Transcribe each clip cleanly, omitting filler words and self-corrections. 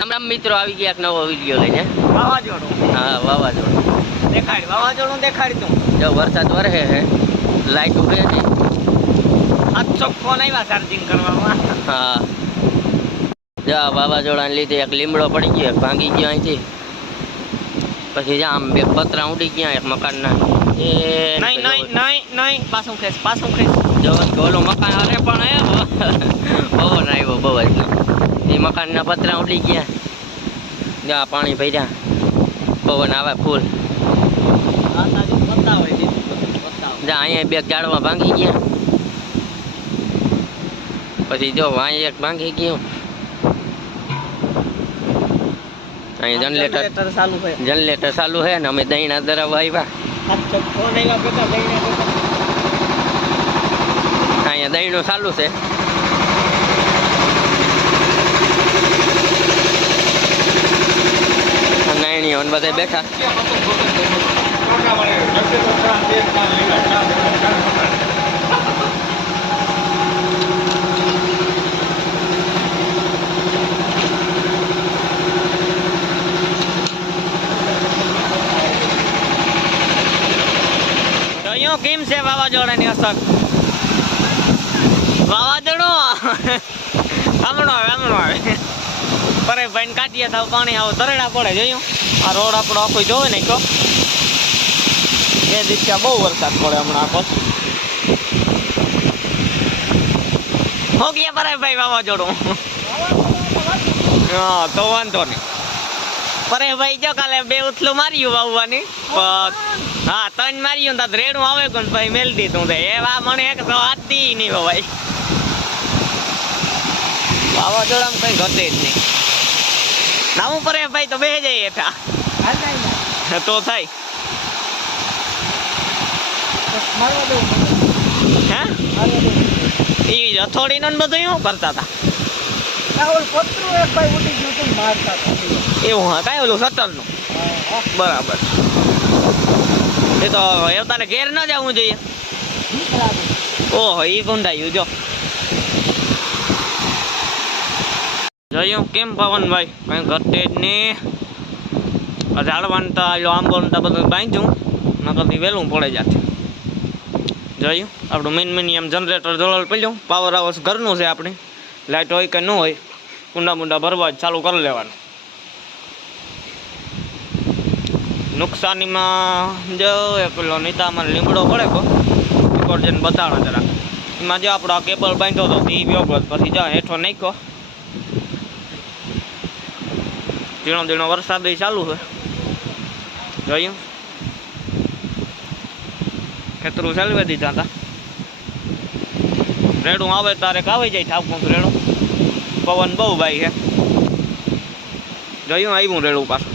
હમણાં મિત્રો આવી ગયા એક નવો વિડીયો લઈને વાવાઝોડું. હા વાવાઝોડું દેખાડી વાવાઝોડું દેખાડી તું. જો વરસાદ વરસે છે લાઈટ ઉભે નહીં 700 ફોન આવ્યા ચાર્જિંગ કરવામાં. હા જો આ વાવાઝોડાને લીધે એક લીમડો પડી ગયો એક ભાંગી ગયો અહીંથી પછી જ્યાં આમ બે પતરા ઉડી ગયા એક મકાનના એ નહીં પાછું ખેંચ જો ઓલું મકાન હારે પણ આવ્યો પવન આવ્યો બહુ જ એ મકાનના પતરા ઉડી ગયા જ્યાં પાણી ભર્યા પવન આવે ફૂલ જ્યાં અહીંયા બે ઝાડમાં ભાંગી ગયા પછી જો અહીંયા એક ભાંગી ગયું અહીંયા જનરેટર ચાલુ છે ને અમે દહીંના દરાવા આવ્યા અહીંયા દહીંનું ચાલુ છે નાયણીઓ બધા બેઠા કેમ છે વાવાઝોડાની અસર? વાવાઝોડું હમણો આવે પરે ભાઈ કાઢીએ તો પાણી આવો તરેડા પડે જોયું. આ રોડ આપણો આખો જોવે ને તો બે દિવસે બહુ વરસાદ પડે હમણાં પછી હો ગયા પરે ભાઈ વાવાઝોડું. હા તો વાંધો નહીં પરે ભાઈ જો કાલે બે ઉથલું માર્યું વાવવાની હા 3 માર્યું તો રેડું આવે કોણ ભાઈ મેલ દીધું છે એવા મને એક તો આતી નહીં ભાઈ વાવાઝોડામાં કઈ ઘટે જ નહીં. નાવું પડે ભાઈ તો બેસી જાય હેઠા તો થાય હે એ હથોડી નો બધું શું કરતા હતા એવું હા કાંઈ ઓલું સટલ નું બરાબર. એ તો એ તારે ઘેર ન જવું જોઈએ. ઓહો એ ગુંડાયું જોયું કેમ પવનભાઈ કઈ ઘટે જ નહીં. ઝાડવાનું તો આંબોનું તો બધું બાંધ્યું નકરથી વહેલું પડે જાતે. જોયું આપણું મેન એમ જનરેટર જોડેલ પડ્યું પાવર હાઉસ ઘરનું છે આપણે લાઇટ હોય કે ન હોય કુંડા મુંડા ભરવા જ ચાલુ કરી લેવાનું. નુકસાનીમાં જો પેલો નીતામાં લીમડો પડે કો જઈને બતાડો જરા એમાં જો આપણો આ કેબલ બાંધ્યો હતો એ વ્યોગો પછી જો હેઠો નાખ્યો ધીણો વરસાદ ચાલુ છે જોયું ખેતરું ચાલવી દીધા હતા. રેડું આવે તારે કાવી જાય ઠાપું રેડું પવન બહુ ભાઈ છે જોયું આવ્યું રેડું પાછું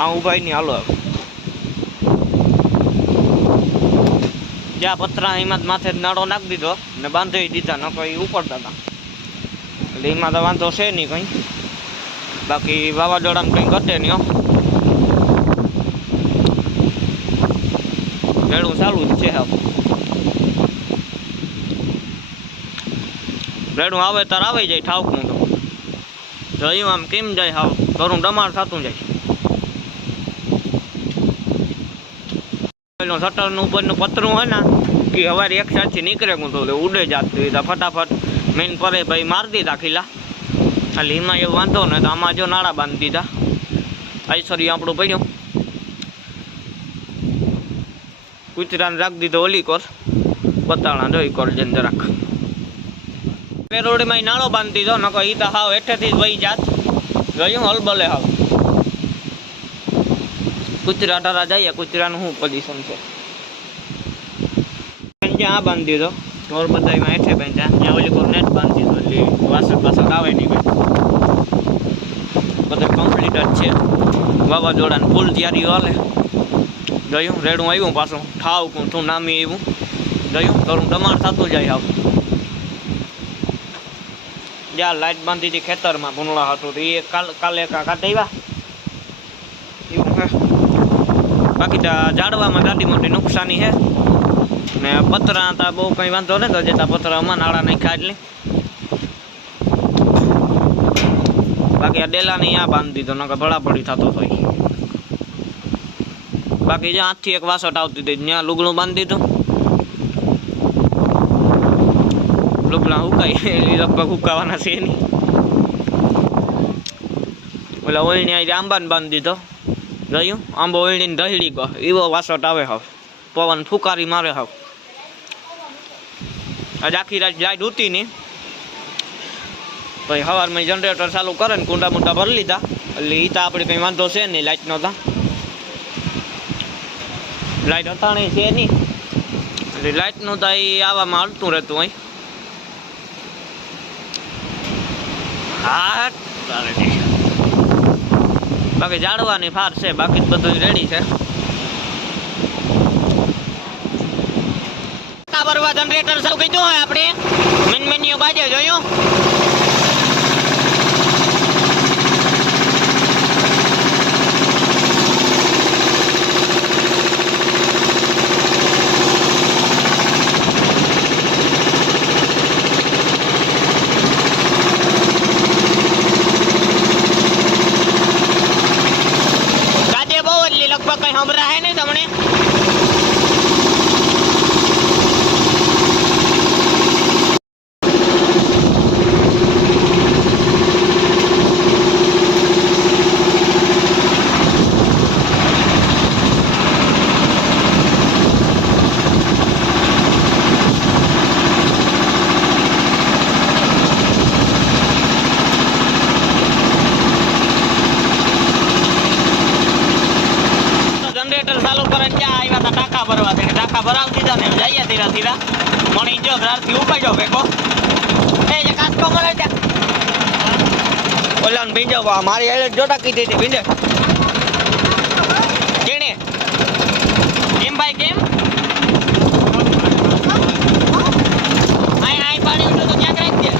આ ઉભાઈ ની હાલો જ્યાં પતરા એમાં માથે નાડો નાખી દીધો ને બાંધી દીધા ન કોઈ ઉપડતા હતા એટલે એમાં તો વાંધો છે નહીં કંઈ. બાકી વાવાઝોડામાં કંઈ ઘટે નહીં રેડું ચાલુ જ છે. રેડું આવે તાર આવી જાય ઠાવકું તો જોયું આમ કેમ જાય હાવ ઘરું ડમાર થતું જાય. શટરનું ઉપરનું પતરું હોય ને કે સવારે એક સાઈડથી નીકળે તો ઉડે જાતું હોય ફટાફટ મેન પરે ભાઈ મારી દીધા ખીલા એટલે એમાં એવું વાંધો ને તો આમાં જો નાળા બાંધી દીધા. આઈસરી આપણું પડ્યું કૂતરાને રાખી દીધો ઓલી કોર બતાણા જોઈ કોર જન જરાક પેરોડીમાં નાળો બાંધી દીધો નકો એ તો હાવ હેઠેથી જ વહી જાત જોયું હલબલે હાવ. કૂતરા ટારા જઈએ કૂતરાનું શું પોઝિશન છે જ્યાં આ બાંધી દીધો ઢોર બધામાં હેઠે બાંધ્યા ત્યાં ઓલી કોર નેટ બાંધી દીધો એટલે વાસણ પાસણ આવે નહીં બધું કમ્પ્લીટ જ છે. વાવાઝોડાને ફૂલ તૈયારીઓ હાલે જોયું રેડું આવ્યું પાછું ઠાવ તું નામી આવ્યું જોયું ઘરું ડમાર થતું જાય આવું. જ્યાં લાઇટ બાંધી હતી ખેતરમાં ભૂનડા હતું તો એ કાલે કાઢ્યા એવું હે. બાકી તો ઝાડવામાં દાદી મોટી નુકસાની છે ને પતરા હતા બહુ કંઈ વાંધો નતો જતા પતરામાં નાળા નાખ્યા એટલે બાકી આ ડેલાને અહીંયા બાંધી દીધો નકર ભડાભડી થતો હતો ઈ. બાકી જ્યાં હાથથી એક વાસટ આવતી હતી ત્યાં લુગડું બાંધી દીધું. લુગડા હુકાય એ લગભગ હુકાવાના છે નહીં. ઓલા ઓળણી આવી આંબાને બાંધી દીધો. જોયું આંબો ઓળણીને ઢળી ગયો એવો વાસટ આવે હવે પવન ફુકારી મારે હવે. આજે આખી રાત લાઈટ ઉતી નહીં પછી સવારમાં જનરેટર ચાલુ કરે ને કુંડા મુંડા ભરી લીધા એટલે એ તો આપણે કંઈ વાંધો છે નહીં. લાઇટ નહોતા લાઇટ અટાણી છે નહીં એટલે લાઇટનું તો એ આવવામાં હાલતું રહેતું હોય. હા બાકી જાળવાની ફાર છે બાકી બધું રેડી છે. ભરવા જનરેટર સૌ કીધું હોય આપણે મેન્યુ બાજે જોયું. ગાજે બહુ એટલી લગભગ કઈ હમરા હે નહીં તમને. ભરાવ દીધા ને જઈએ ધીરા ધીરા મણી જો ઘરથી ઉપાડ્યો ભેગો એ જે કાસ્કો મળે છે ઓલાને ભીંજો મારી હાલે જોટા કીધી હતી ભીંજે કેને કેમ ભાઈ કેમ આઈ પાણી ઉઠો તો ક્યાંક રાખજે.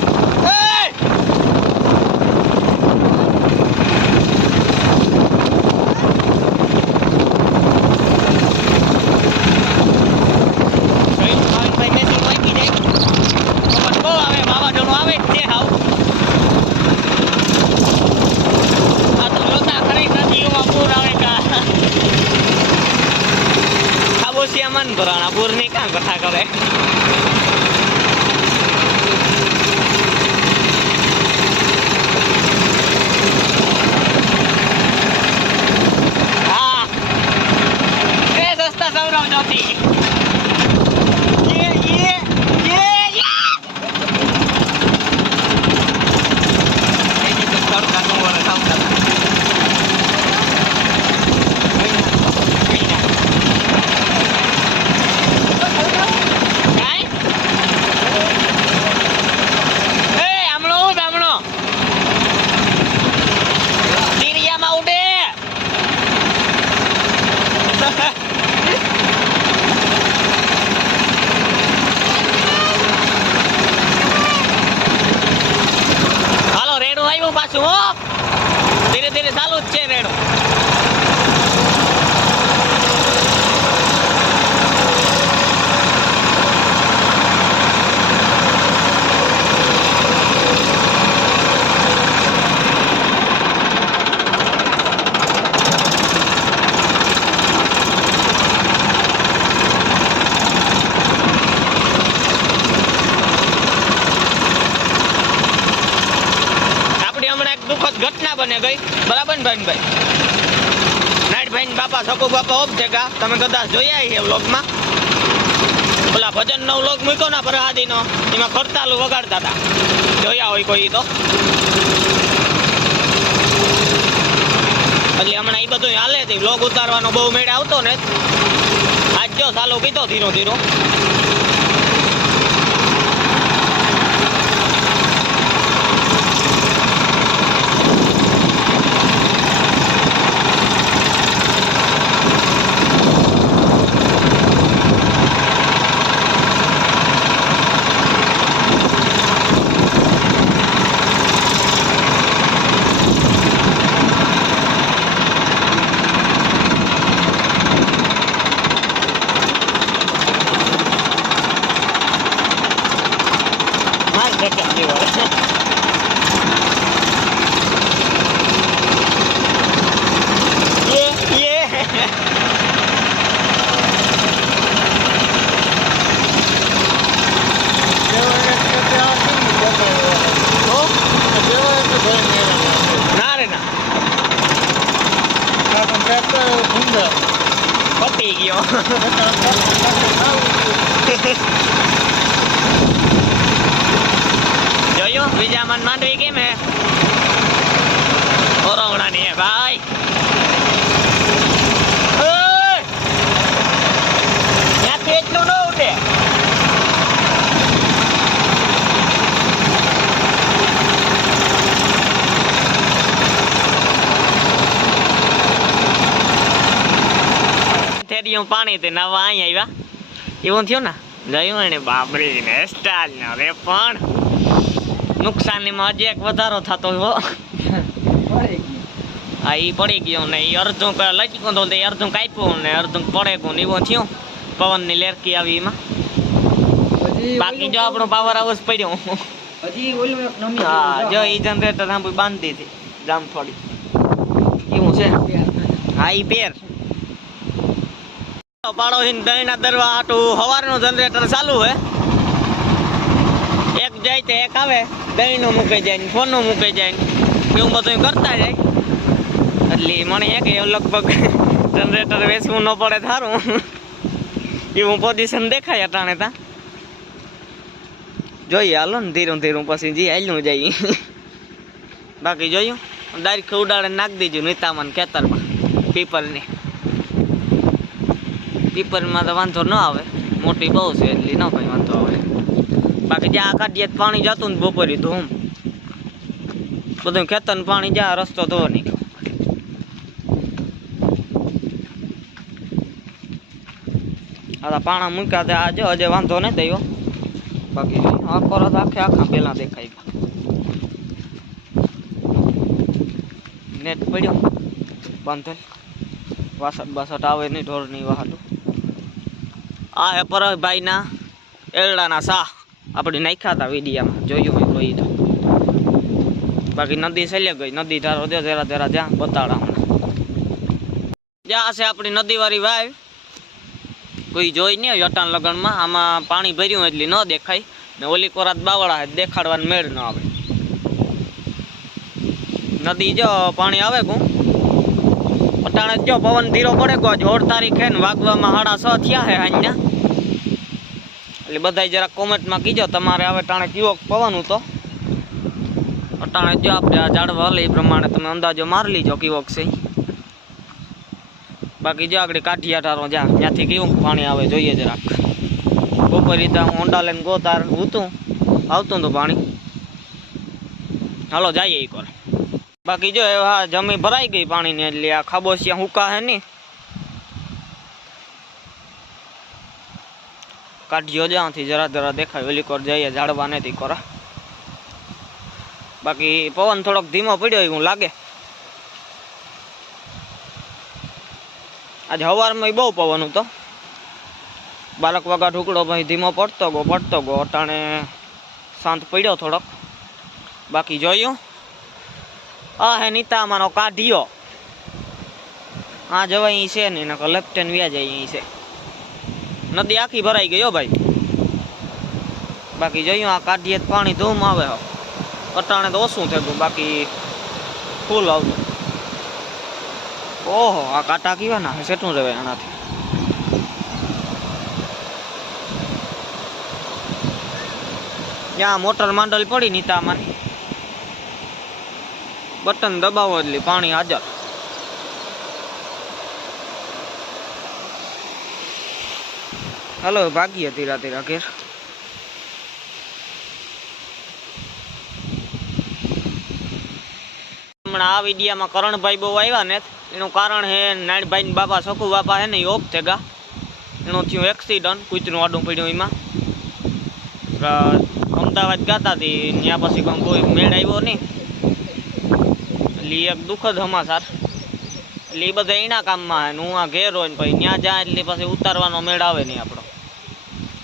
મન ભરાણા પૂર ની કાં કથા કરે. હા એ સસ્તા સૌરવ જોતી ધીરે ધીરે ચાલુ જ છે રેડો. દુઃખદ ઘટના બને ગઈ બરાબર ને ભાઈ નાઈટ ભાઈ બાપા સકો બાપા ઓફ છે કા તમે કદાચ જોયા છે વ્લોગમાં ઓલા ભજનનો વ્લોગ મૂક્યો ને પ્રહાદીનો એમાં ખડતાલું વગાડતા હતા જોયા હોય કોઈ તો એટલે હમણાં એ બધું હાલે છે વ્લોગ ઉતારવાનો બહુ મેળ આવતો ને આજ જો ચાલુ કીધો ધીરો ધીરો. ગયો. જોયો બીજા મન માંડવી કેમ હે ઓરવણા ની ભાઈ. ત્યાંથી એટલું ન ઉડે. થેરિયું પાણી તે નવા અહીં આવ્યા એવું થયું ને. જોયું એને બાબરી ને સ્ટાઇલ ને રે પણ નુકસાનીમાં હજી એક વધારો થતો હોય. હા એ પડી ગયો ને એ અડધું લચકો તો એ અડધું કાપ્યું ને અડધું પડે ગયું ને એવું થયું. પવનની લેરકી આવી એમાં. બાકી જો આપણો પાવર હાઉસ પડ્યો. હા જો એ જનરેટર આમ બાંધી હતી જામફળી એવું છે. હા એ પેર પાડો દહીંના દરવા આટું સવારનું જનરેટર ચાલુ હે. એક જાય તો એક આવે દહીંનું મૂકી જાય ને ફોનનું મૂકી જાય ને એવું બધું કરતા જાય. એટલે મને એક લગભગ જનરેટર વેચવું ન પડે સારું એવું પોઝિશન દેખાય અટાણે તા. જોઈએ હાલો ને ધીરું ધીરું પછી જી હાલ્યું જાય. બાકી જોયું ડાયરેક્ટ ઉડાડે નાખી દીધું નીતામાં ખેતરમાં પીપલની. પીપલમાં તો વાંધો ન આવે મોટી બહુ છે એટલે ન કઈ વાંધો આવે. બાકી જ્યાં કાઢીએ પાણી જતું ને બપોરી ધૂમ બધું ખેતરનું પાણી જ્યાં રસ્તો ધો નહીં. આ પાણા મૂક્યા હતા આજે હજે વાંધો નહીં થયો. બાકી આખો રાત આખા પેલા દેખાય નેટ પડ્યો બાંધેલ. વાસટ બાસટ આવે નહીં ઢોર નહીં વાહલું. આ હે પરભાઈના એરડાના શાહ આપણે નાખ્યા હતા વિડીયામાં જોયું હોય કોઈ તો. બાકી નદી ચાલ્યા ગઈ નદી ધારો દે જરા જરા જ્યાં બતાડા જ્યાં છે આપણી નદીવાળી વાવ કોઈ જોઈ નહીં અટાણ લગનમાં. આમાં પાણી ભર્યું એટલે ન દેખાય ને ઓલી કોરાત બાવળા દેખાડવાનું મેળ ન આવે. નદી જો પાણી આવે કું અટાણે જો પવન ધીરો પડે કો 16 તારીખ હે ને વાગવામાં 6:30 થયા હે હાંજના. એટલે બધા જરાક કોમેન્ટમાં કીજો તમારે આવે ટાણે કેવો પવન હતો. અટાણે જો આપણે આ ઝાડવા હલે એ પ્રમાણે તમે અંદાજો મારી લીજો કેવો છે. બાકી જો આગળ કાઠિયાઠારો જા ત્યાંથી કેવું પાણી આવે જોઈએ જરાક. બપોર રીતે હું ઊંડા લઈને ગોતાર આવતું હતું પાણી. હાલો જઈએ એક વાર. બાકી જો હા જમી ભરાઈ ગઈ પાણીની એટલે આ ખાબોચિયા હુકા હે ને કાઢ્યો જ્યાંથી જરા જરા દેખાય ઓલી કોર જઈએ ઝાડવા નથી કોરા. બાકી પવન થોડોક ધીમો પડ્યો એવું લાગે. આજે સવારમાં બહુ પવન હતો. 12 વાગ્યા ઢુકડો ભાઈ ધીમો પડતો ગો અટાણે શાંત પડ્યો થોડોક. બાકી જોયું આ હે નીતામાનો કાઢિયો. આ જવાય અહીં છે નહીં નકર લેફ્ટ હેન્ડ વ્યા જાય અહીં છે. નદી આખી ભરાઈ ગઈ હો ભાઈ. બાકી જોયું આ કાઢીએ પાણી ધૂમ આવે. અટાણે તો ઓછું થયું બાકી ફૂલ આવતું. ઓહો આ કાંટા કેવા ના સેટું રહે આનાથી. ત્યાં મોટર માંડલ પડી નીતામાં બટન દબાવો એટલે પાણી હાજર. હલો ભાગીએ ધીરા ધીરા ઘેર. હમણાં આ વિડીયામાં કરણભાઈ બહુ આવ્યા ને એનું કારણ હે નાયણભાઈ બાપા સખુ બાપા હે ને એ ઓફ થેગા. એનું થયું એક્સિડન્ટ કૂતરું આડું પડ્યું એમાં. અમદાવાદ ગાતા હતી ત્યાં પછી કોઈ મેળ આવ્યો નહીં એટલે એક દુઃખદ સમાચાર. એટલે એ બધા એના કામમાં હે હું આ ઘેર હોય ને પછી ત્યાં જાય એટલે પછી ઉતારવાનો મેળ આવે નહીં આપણો.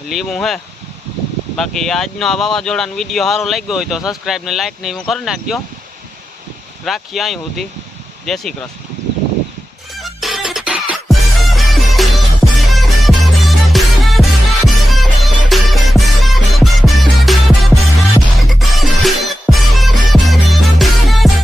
એટલે એવું હે. બાકી આજનો આ વાવાઝોડાનો વિડીયો સારો લાગ્યો હોય તો સબસ્ક્રાઈબ ને લાઈક ને એવું કરી નાખજો. રાખીએ અહીં સુધી. જય શ્રી કૃષ્ણ.